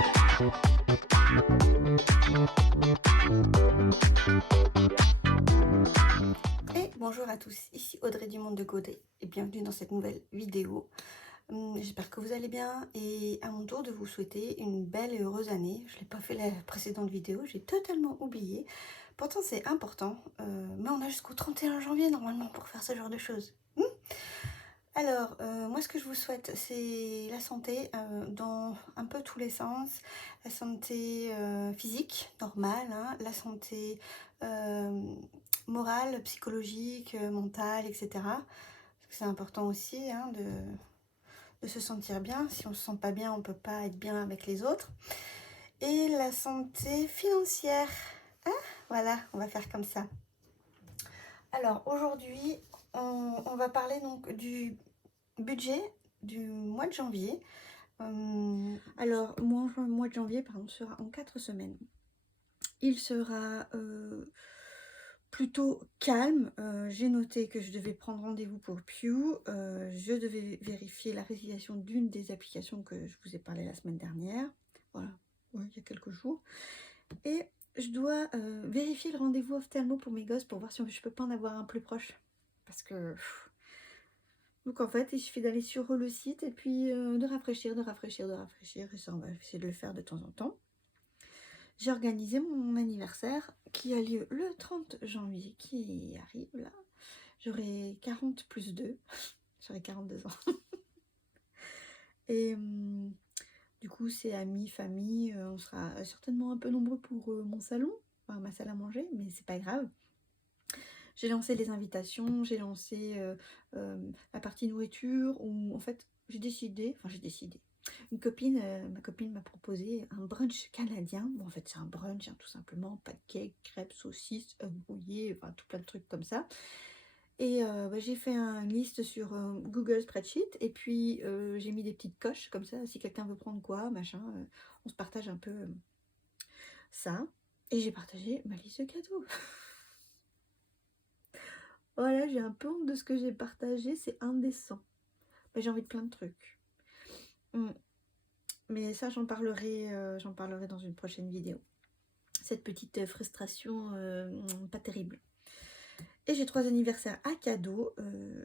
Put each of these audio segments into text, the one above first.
Et bonjour à tous, ici Audrey du Monde de Godet et bienvenue dans cette nouvelle vidéo. J'espère que vous allez bien et à mon tour de vous souhaiter une belle et heureuse année. Je ne l'ai pas fait la précédente vidéo, j'ai totalement oublié. Pourtant c'est important, mais on a jusqu'au 31 janvier normalement pour faire ce genre de choses. Alors, moi ce que je vous souhaite c'est la santé dans un peu tous les sens. La santé physique, normale, hein, la santé morale, psychologique, mentale, etc. C'est important aussi hein, de se sentir bien. Si on ne se sent pas bien, on ne peut pas être bien avec les autres. Et la santé financière. Hein, voilà, on va faire comme ça. Alors aujourd'hui, on va parler donc du budget du mois de janvier. Alors, mois de janvier, pardon, sera en 4 semaines. Il sera plutôt calme. J'ai noté que je devais prendre rendez-vous pour Pew. Je devais vérifier la résiliation d'une des applications que je vous ai parlé la semaine dernière. Voilà, ouais, il y a quelques jours. Et je dois vérifier le rendez-vous ophtalmo pour mes gosses pour voir si je peux pas en avoir un plus proche. Parce que... Donc en fait, il suffit d'aller sur le site et puis de rafraîchir. Et ça, on va essayer de le faire de temps en temps. J'ai organisé mon anniversaire qui a lieu le 30 janvier, qui arrive là. J'aurai 40 plus 2. J'aurai 42 ans. Et du coup, c'est amis, famille. On sera certainement un peu nombreux pour mon salon, enfin ma salle à manger, mais c'est pas grave. J'ai lancé les invitations, j'ai lancé la partie nourriture, où en fait j'ai décidé. Une copine, ma copine m'a proposé un brunch canadien. Bon, en fait c'est un brunch hein, tout simplement, pancakes, crêpes, saucisses, œufs brouillés, enfin tout plein de trucs comme ça. Et j'ai fait une liste sur Google Spreadsheet et puis j'ai mis des petites coches comme ça, si quelqu'un veut prendre quoi, machin, on se partage un peu ça. Et j'ai partagé ma liste de cadeaux. Voilà, j'ai un peu honte de ce que j'ai partagé, c'est indécent. Mais j'ai envie de plein de trucs. Mais ça, j'en parlerai dans une prochaine vidéo. Cette petite frustration pas terrible. Et j'ai 3 anniversaires à cadeau,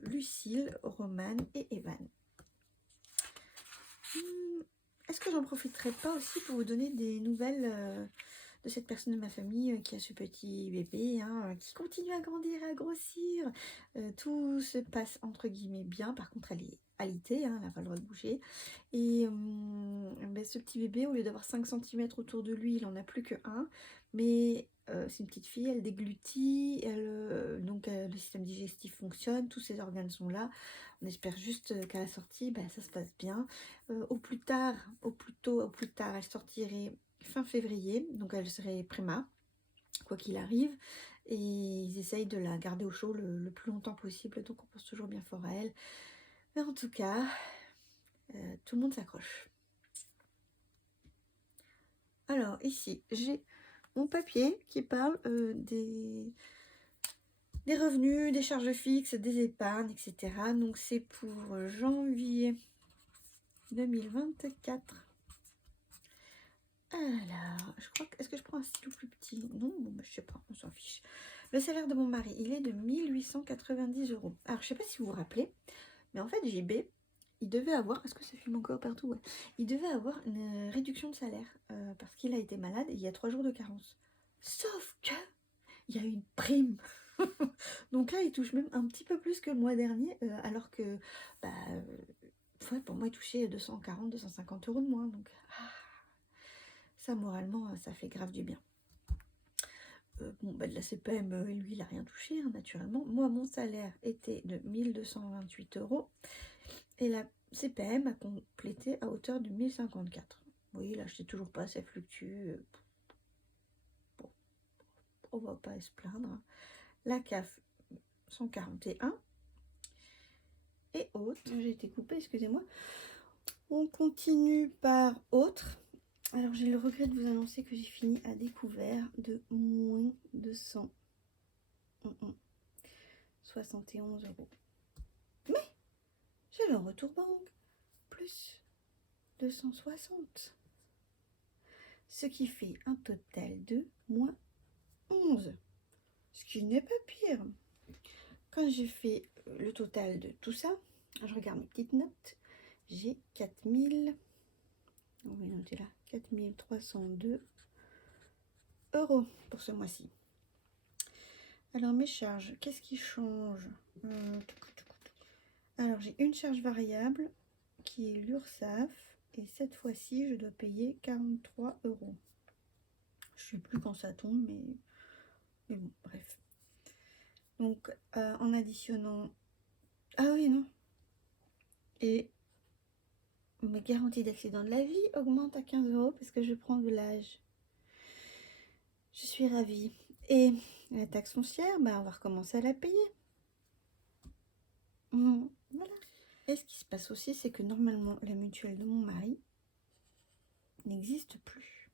Lucille, Romane et Evan. Est-ce que j'en profiterai pas aussi pour vous donner des nouvelles de cette personne de ma famille qui a ce petit bébé, hein, qui continue à grandir, à grossir. Tout se passe entre guillemets bien. Par contre, elle est alitée, hein, elle n'a pas le droit de bouger. Et ce petit bébé, au lieu d'avoir 5 cm autour de lui, il en a plus que 1. Mais c'est une petite fille, elle déglutit, donc le système digestif fonctionne, tous ses organes sont là. On espère juste qu'à la sortie, ça se passe bien. Au plus tard, elle sortirait fin février, donc elle serait préma, quoi qu'il arrive, et ils essayent de la garder au chaud le plus longtemps possible, donc on pense toujours bien fort à elle. Mais en tout cas, tout le monde s'accroche. Alors ici, j'ai mon papier qui parle des revenus, des charges fixes, des épargnes, etc. Donc c'est pour janvier 2024. Alors, je crois que... Est-ce que je prends un stylo plus petit? Non, bon, je sais pas, on s'en fiche. Le salaire de mon mari, il est de 1890 €. Alors, je sais pas si vous vous rappelez, mais en fait, JB, il devait avoir... Est-ce que ça filme encore partout? Ouais. Il devait avoir une réduction de salaire parce qu'il a été malade et il y a 3 jours de carence. Sauf que il y a une prime. Donc là, il touche même un petit peu plus que le mois dernier, alors que pour moi, il touchait 240, 250 € de moins. Donc... ça, moralement, ça fait grave du bien. De la CPM, lui, il n'a rien touché, hein, naturellement. Moi, mon salaire était de 1228 €. Et la CPM a complété à hauteur de 1054. Oui, là, je sais toujours pas, ça fluctue. Bon, on va pas se plaindre. La CAF, 141. Et autres, j'ai été coupée, excusez-moi. On continue par autres. Alors j'ai le regret de vous annoncer que j'ai fini à découvert de moins 271 €. Mais j'ai le retour banque plus 260. ce qui fait un total de moins 11, ce qui n'est pas pire. Quand j'ai fait le total de tout ça, je regarde mes petites notes, j'ai 4000, on va noter là, 4302 € pour ce mois-ci. Alors mes charges, qu'est-ce qui change? Alors j'ai une charge variable qui est l'URSSAF et cette fois-ci je dois payer 43 €. Je sais plus quand ça tombe, mais bon, bref. Donc en additionnant, ah oui non, et mes garanties d'accident de la vie augmentent à 15 € parce que je prends de l'âge. Je suis ravie. Et la taxe foncière, on va recommencer à la payer. Voilà. Et ce qui se passe aussi, c'est que normalement, la mutuelle de mon mari n'existe plus.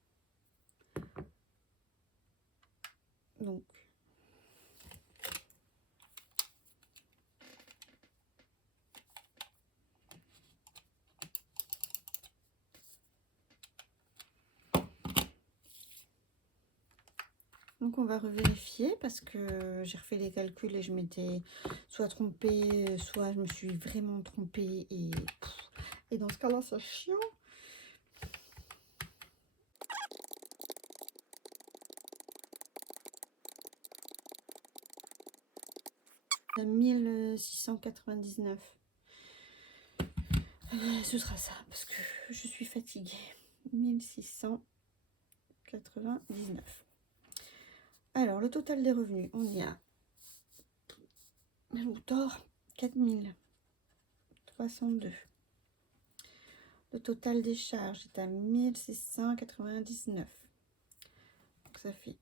Donc, on va revérifier parce que j'ai refait les calculs et je m'étais soit trompée, soit je me suis vraiment trompée et dans ce cas-là, c'est chiant. À 1699. Ce sera ça parce que je suis fatiguée. 1699. Alors, le total des revenus, on y a tort 4302. Le total des charges est à 1699. Donc ça fait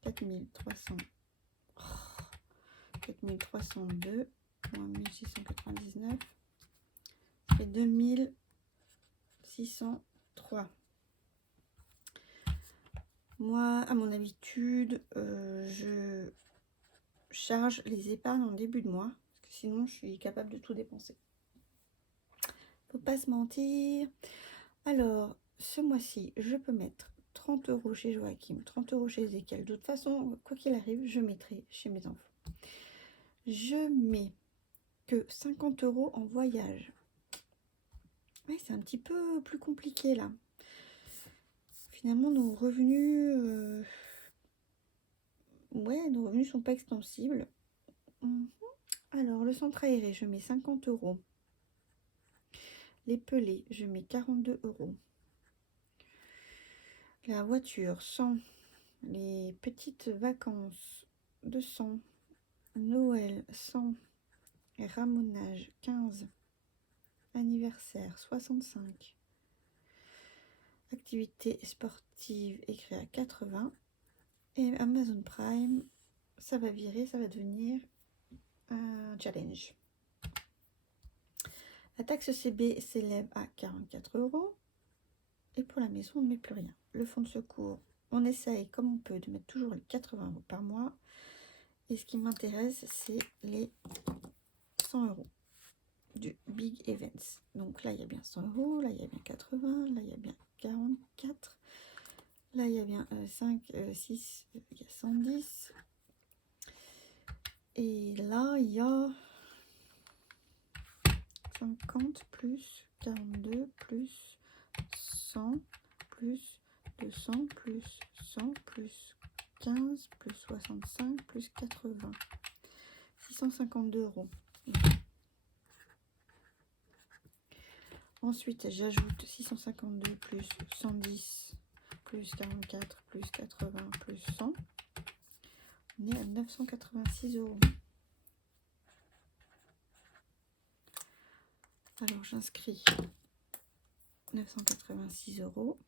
4300. 4302 moins 1699. Ça fait 2603. Moi, à mon habitude, je charge les épargnes en début de mois, parce que sinon je suis capable de tout dépenser. Faut pas se mentir. Alors, ce mois-ci, je peux mettre 30 € chez Joachim, 30 € chez Ezekiel. De toute façon, quoi qu'il arrive, je mettrai chez mes enfants. Je mets que 50 € en voyage. Ouais, c'est un petit peu plus compliqué là. Finalement, nos revenus, nos revenus sont pas extensibles. Alors, le centre aéré, je mets 50 €. Les pelés, je mets 42 €. La voiture, 100. Les petites vacances, 200. Noël, 100. Ramonage, 15. Anniversaire, 65. Activité sportive écrit à 80. Et Amazon Prime, ça va virer, ça va devenir un challenge. La taxe CB s'élève à 44 €. Et pour la maison, on ne met plus rien. Le fonds de secours, on essaye comme on peut de mettre toujours les 80 € par mois. Et ce qui m'intéresse, c'est les 100 € du Big Events. Donc là, il y a bien 100 €, là, il y a bien 80, là, il y a bien 44. Là, il y a bien 5, 6, il y a 110. Et là, il y a 50 plus 42 plus 100 plus 200 plus 100 plus 15 plus 65 plus 80. 652 €. Ensuite, j'ajoute 652 plus 110 plus 44 plus 80 plus 100. On est à 986 €. Alors, j'inscris 986 €.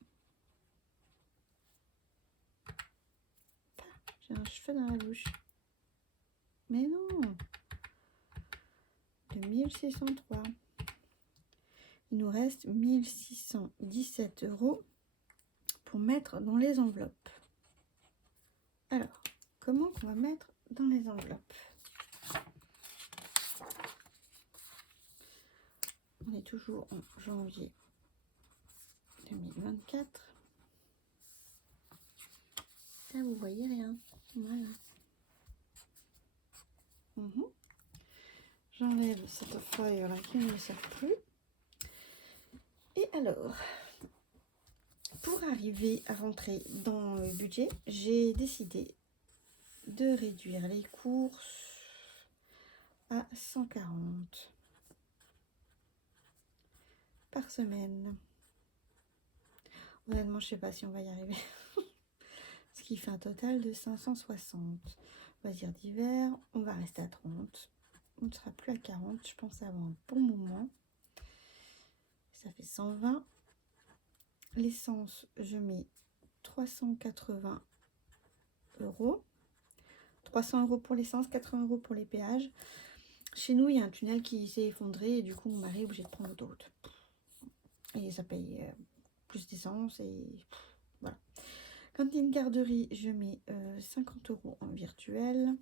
J'ai un cheveu dans la bouche. Mais non, de 1603. Il nous reste 1617 € pour mettre dans les enveloppes. Alors, comment on va mettre dans les enveloppes? On est toujours en janvier 2024. Là, vous voyez rien. Voilà. J'enlève cette feuille là qui ne me sert plus. Et alors, pour arriver à rentrer dans le budget, j'ai décidé de réduire les courses à 140 par semaine. Honnêtement, je sais pas si on va y arriver. Ce qui fait un total de 560. Loisirs d'hiver, on va rester à 30. On ne sera plus à 40, je pense avant un bon moment. Ça fait 120. L'essence, je mets 380 €. 300 € pour l'essence, 80 € pour les péages. Chez nous, il y a un tunnel qui s'est effondré et du coup, mon mari est obligé de prendre l'autoroute. Et ça paye plus d'essence et voilà. Cantine garderie, je mets 50 € en virtuel.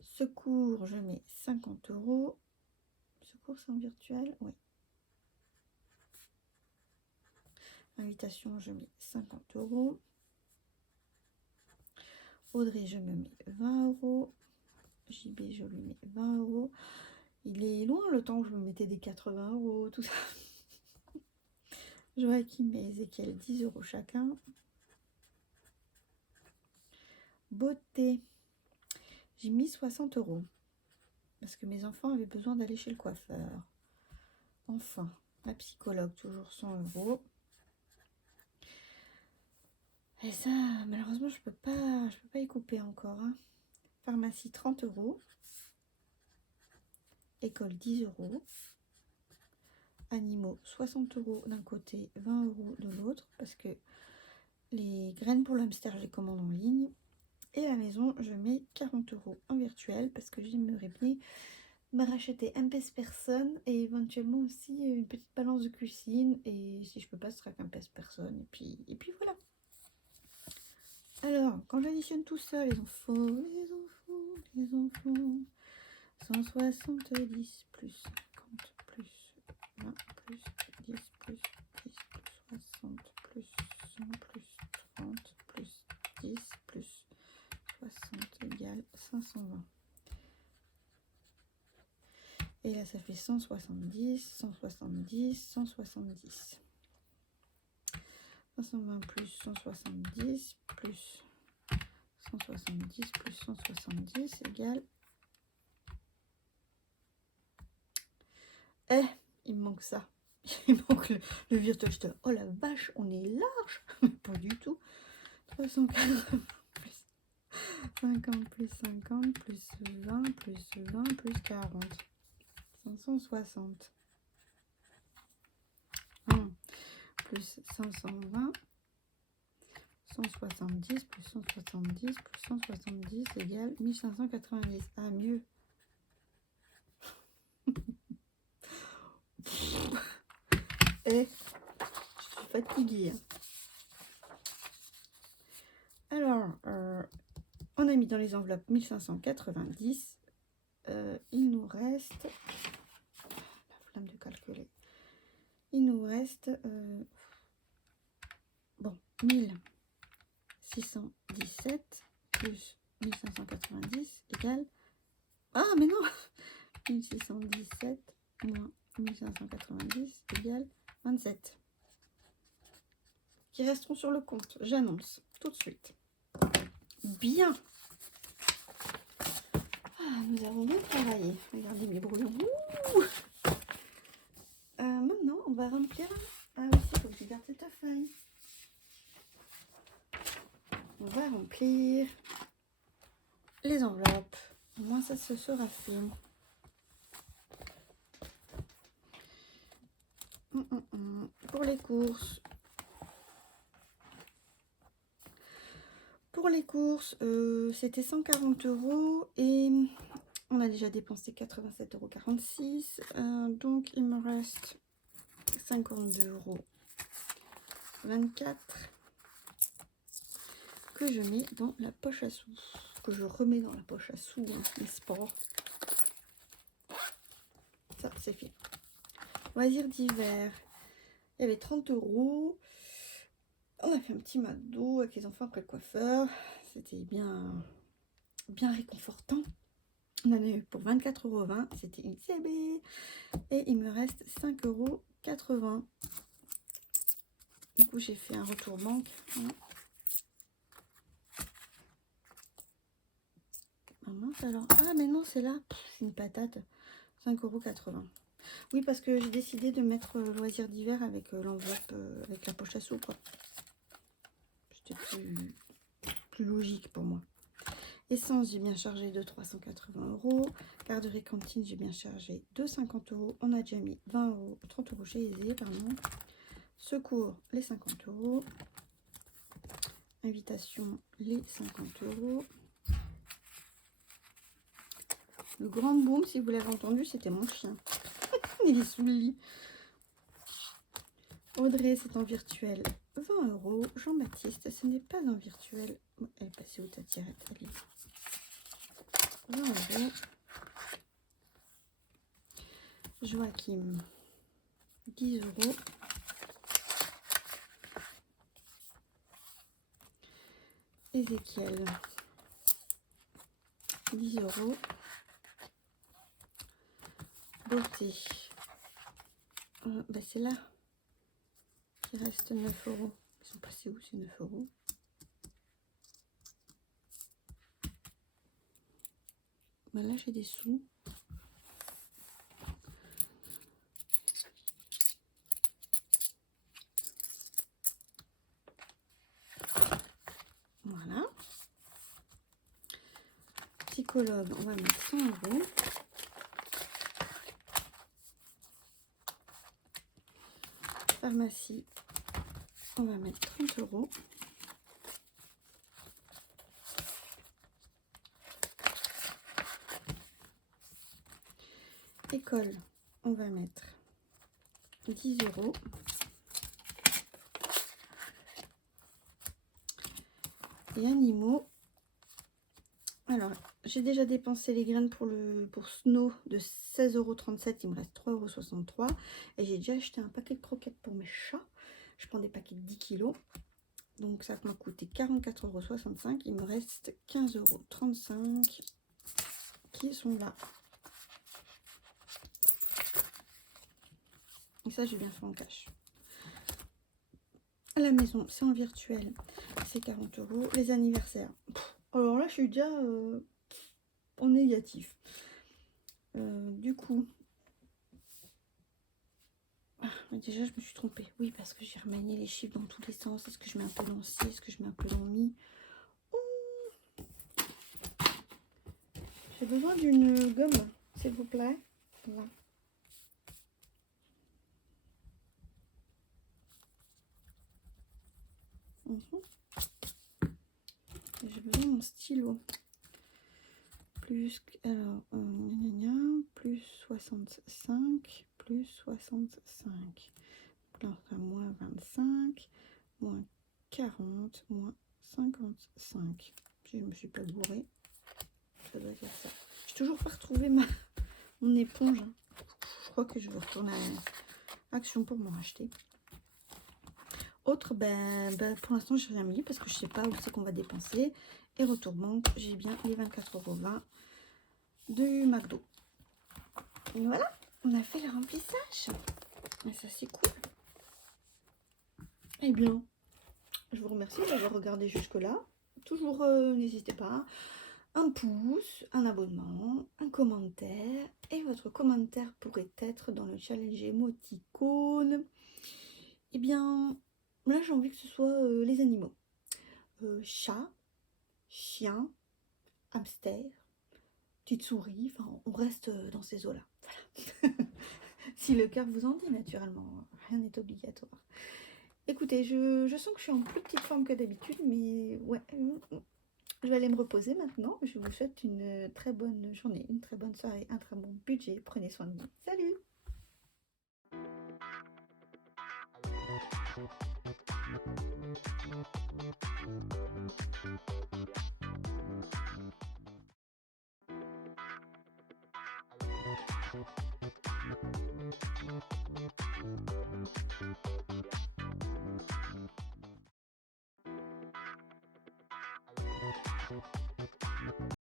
Secours, je mets 50 €. Secours, c'est en virtuel, oui. Invitation, je mets 50 €. Audrey, je me mets 20 €. JB, je lui mets 20 €. Il est loin le temps où je me mettais des 80 €, tout ça. Joachim et Ezekiel, 10 € chacun. Beauté, j'ai mis 60 € parce que mes enfants avaient besoin d'aller chez le coiffeur. Enfin, la psychologue, toujours 100 €. Et ça, malheureusement, je peux pas y couper encore. Hein. Pharmacie, 30 €. École, 10 €. Animaux, 60 € d'un côté, 20 € de l'autre, parce que les graines pour le hamster, je les commande en ligne. Et à la maison, je mets 40 € en virtuel, parce que j'aimerais bien me racheter un pèse-personne et éventuellement aussi une petite balance de cuisine. Et si je peux pas, ce sera qu'un pèse-personne. Et puis voilà. Alors, quand j'additionne tout ça, les enfants, 170 plus 50 plus 20 plus 10 plus 10 plus 60 plus 100 plus 30 plus 10 plus 60 égale 520. Et là, ça fait 170, 170, 170. 520 plus 170 plus 170 plus 170 égale... il me manque ça. Il manque le virtual store. Oh la vache, on est large. Pas du tout. 380 plus 50 plus 50 plus 20 plus 20 plus 40. 560. Plus 520. 170 plus 170 plus 170 égale 1590. Ah, mieux. Et je suis fatiguée. Alors, on a mis dans les enveloppes 1590. Il nous reste... la flemme de calculer. Il nous reste... bon, 1617 plus 1590 égale... Ah, mais non 1617 moins 1590 égale 27. Qui resteront sur le compte. J'annonce tout de suite. Bien. Ah, nous avons bien travaillé. Regardez mes brouillons. Maintenant, on va remplir... Ah oui, il faut que je garde cette feuille. On va remplir les enveloppes. Au moins, ça se sera fait. Pour les courses. Pour les courses, c'était 140 € et on a déjà dépensé 87,46 €. Donc, il me reste 52,24 € que je mets dans la poche à sous. Que je remets dans la poche à sous, hein, n'est-ce pas? Ça, c'est fait. Loisirs d'hiver. Il y avait 30 €. On a fait un petit McDo avec les enfants après le coiffeur. C'était bien réconfortant. On en a eu pour 24,20 €. C'était une CB. Et il me reste 5,80 €. Du coup, j'ai fait un retour banque. Ah mince alors. Ah mais non, c'est là. C'est une patate. 5,80 €. Oui, parce que j'ai décidé de mettre loisirs d'hiver avec l'enveloppe, avec la poche à sous, quoi. C'était plus logique pour moi. Essence, j'ai bien chargé de 380 €. Garderie cantine, j'ai bien chargé de 50 €. On a déjà mis 20 €, 30 € chez Aisé, pardon. Secours, les 50 €. Invitation, les 50 €. Le grand boom, si vous l'avez entendu, c'était mon chien. Il est sous le lit. Audrey, c'est en virtuel, 20 €. Jean-Baptiste, ce n'est pas en virtuel. Elle est passée où ta tirette? Elle est là. 20 €. Joachim, 10 €. Ézéchiel, 10 €. Beauté, bah c'est là. Il reste 9 €. Ils sont passés où ces 9 €? Bah là j'ai des sous. Voilà. Psychologue, on va mettre 100 €. Pharmacie, on va mettre 30 €. École, on va mettre 10 €. Et animaux, alors j'ai déjà dépensé les graines pour Snow de 16,37 €. Il me reste 3,63 €. Et j'ai déjà acheté un paquet de croquettes pour mes chats. Je prends des paquets de 10 kilos. Donc ça m'a coûté 44,65 €. Il me reste 15,35 € qui sont là. Et ça, j'ai bien fait en cash. À la maison, c'est en virtuel. C'est 40 €. Les anniversaires. Alors là, je suis déjà en négatif. Du coup, déjà, je me suis trompée. Oui, parce que j'ai remanié les chiffres dans tous les sens. Est-ce que je mets un peu dans ci? Est-ce que je mets un peu dans mi? J'ai besoin d'une gomme, s'il vous plaît. Voilà. J'ai besoin de mon stylo. Plus, alors, plus 65, plus 65. Là, on fera moins 25, moins 40, moins 55. Si je me suis pas bourrée, ça doit faire ça. J'ai toujours pas retrouvé mon éponge. Je crois que je vais retourner à Action pour m'en racheter. Autre, pour l'instant, j'ai rien mis parce que je sais pas où c'est qu'on va dépenser. Et retour banque, j'ai bien les 24,20 € du McDo. Et voilà, on a fait le remplissage. Et ça, c'est cool. Eh bien, je vous remercie d'avoir regardé jusque-là. Toujours, n'hésitez pas. Un pouce, un abonnement, un commentaire. Et votre commentaire pourrait être dans le challenge émoticône. Eh bien, là, j'ai envie que ce soit les animaux. Chat, chien, hamster, petite souris. Enfin, on reste dans ces eaux-là. Voilà. Si le cœur vous en dit, naturellement. Rien n'est obligatoire. Écoutez, je sens que je suis en plus petite forme que d'habitude, mais ouais, je vais aller me reposer maintenant. Je vous souhaite une très bonne journée, une très bonne soirée, un très bon budget. Prenez soin de vous. Salut!